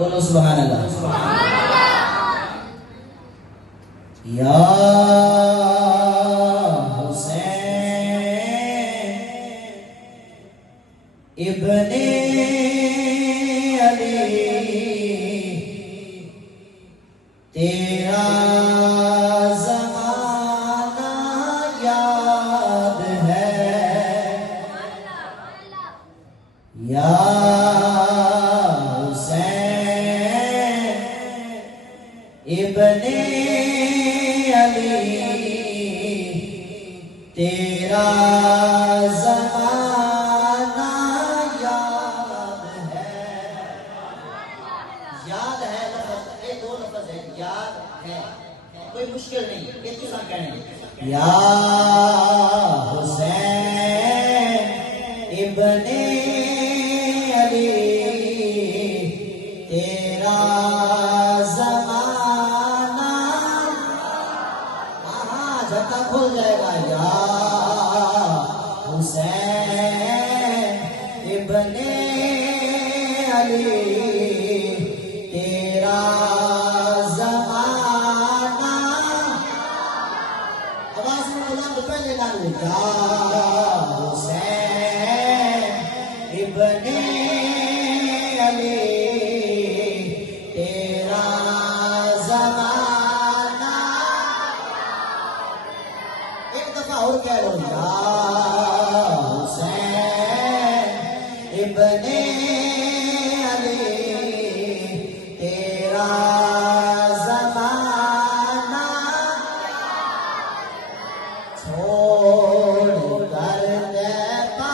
بولو سبحان اللہ. یا حسین ابن علی تیرا زمانہ یاد ہے. یا حسین ابن تیرا زمانہ یاد ہے. یاد ہے لفظ، یہ دو لفظ ہے. یاد ہے کوئی مشکل نہیں، ایک چیز ہم کہنے ہیں. یا حسین ابن علی تیرا کھل جائے گا. یا حسین ابن علی تیرا زمانہ. آواز میں بلند پہلے ڈالو. یا حسین ابن علی تیرا زمانہ. اور کہہ لو. یا حسین ابن علی تیرا زمانہ چھوڑ کر دیتا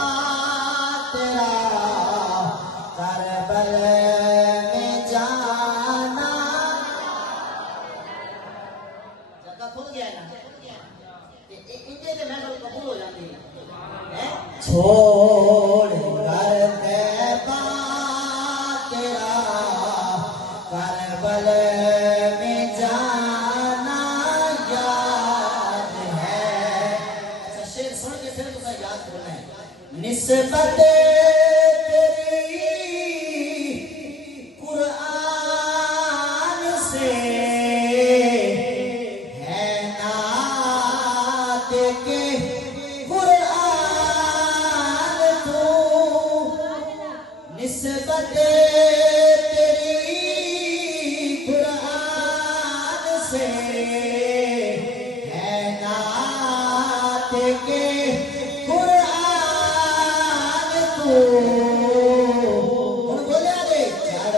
تیرا کربل میں جانا. جگہ کھل گیا نا. چھوڑ کر دیتا تیرا کربل میں جانا یاد ہے. اچھا شعر سن کے پھر تمہیں یاد کرنا ہے. نسبت تیری قرآن سے ہے نعت کے نسبت تیری قرآن سے ہے نعت کے قرآن تو. بولے دے چڑھ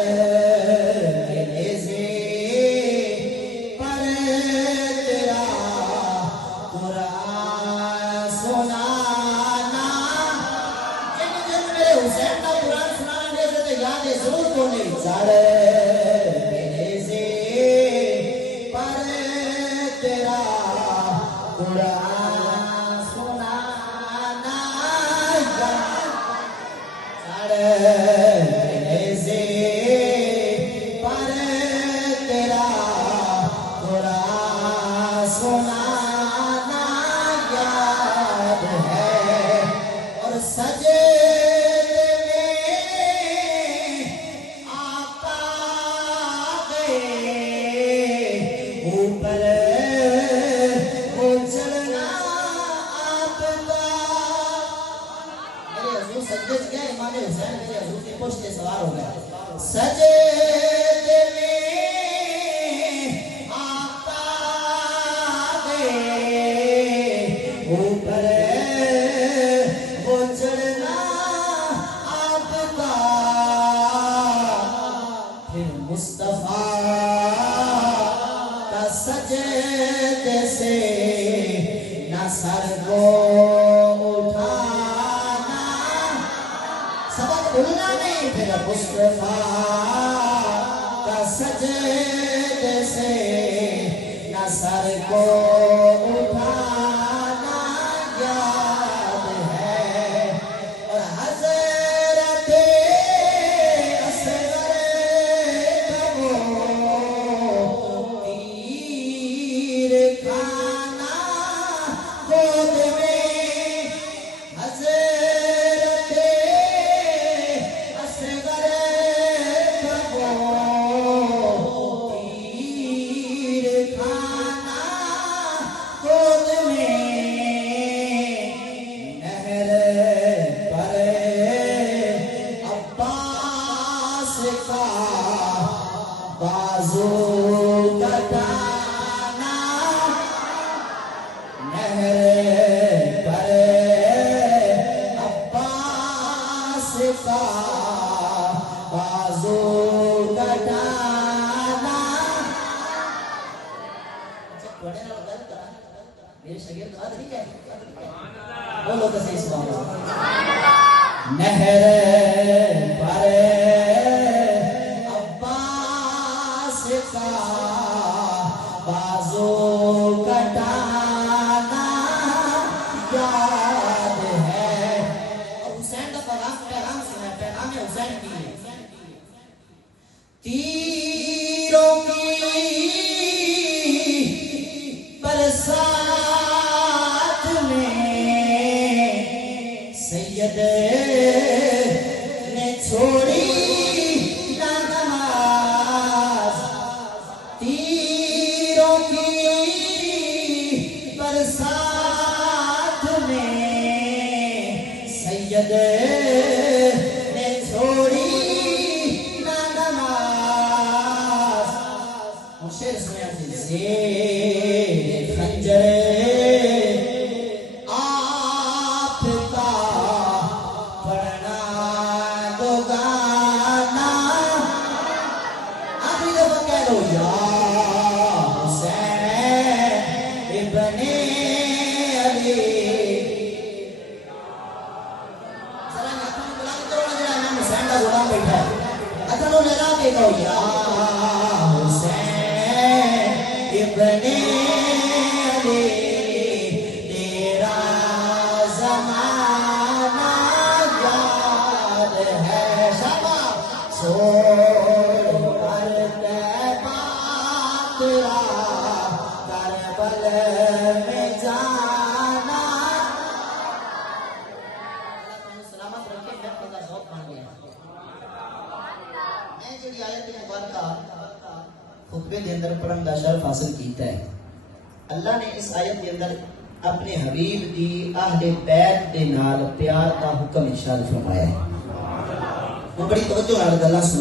کے نیزے پر تیرا قرآن سنانا. جن میرے حسین کا قرآن یاد ضرور کو نہیں. چڑھ نیزے پر تیرا قرآن سنانا. چڑھ نیزے پر تیرا قرآن سنانا یاد ہے. اور سجے اوپر وہ چلنا آپ کا. میرے حضور سجدے سے کیا امام حسین میرے حضور کی پشت سے سوار ہو گئے. سجدے میں آقا گئے اوپر وہ چلنا آپ کا. پھر مصطفیٰ سجدے سے نہ سر کو اٹھانا. سبق بھولنا نہیں. پھر مصطفیٰ کا سجدے سے نہ سر کو اٹھانا یاد ہے. اور حضرت اصغر کا وہ کھانا گود میں. حضرت اصغر کا وہ کا بازو کٹانا نہر پر عباس کا بازو کٹانا میرے شگیر بات نہیں کہتے بولو تو صحیح سبحان اللہ نہر پر عباس کا بازو کٹانا یاد ہے اور حسین کا پیغام سنا پیغام حسین کی تیروں کی برسات میں سید نے چھوڑی نہ نماز تیروں کی برسات میں سید نے چھوڑی نہ نماز مشیر سنیا تھی زیر خنجر آپ کا پڑھنا دو گانا آخری دفعہ کہہ دو یا حسین ابن علی ذرا ناکھن بلند کرو نا جرا امام حسین کا غلام بیٹھا ہے اچھا لو لہرا کے کہو یا حسین ابن علی تیرا زمانہ یاد ہے شاباش چھوڑ کر طیبہ تیرا کربل میں جانا اللہ تعالیٰ سلامت رکھے میں خدا ذوق بن گیا میں جڑی آیت مبارکہ خطبے دے اندر پڑھن دا شرف حاصل کیتا ہے اللہ نے اس آیت کے اندر اپنے حبیب دی اہل بیت دے نال پیار کا حکم ارشاد فرمایا ہے وہ بڑی توجہ نال گلاں سنی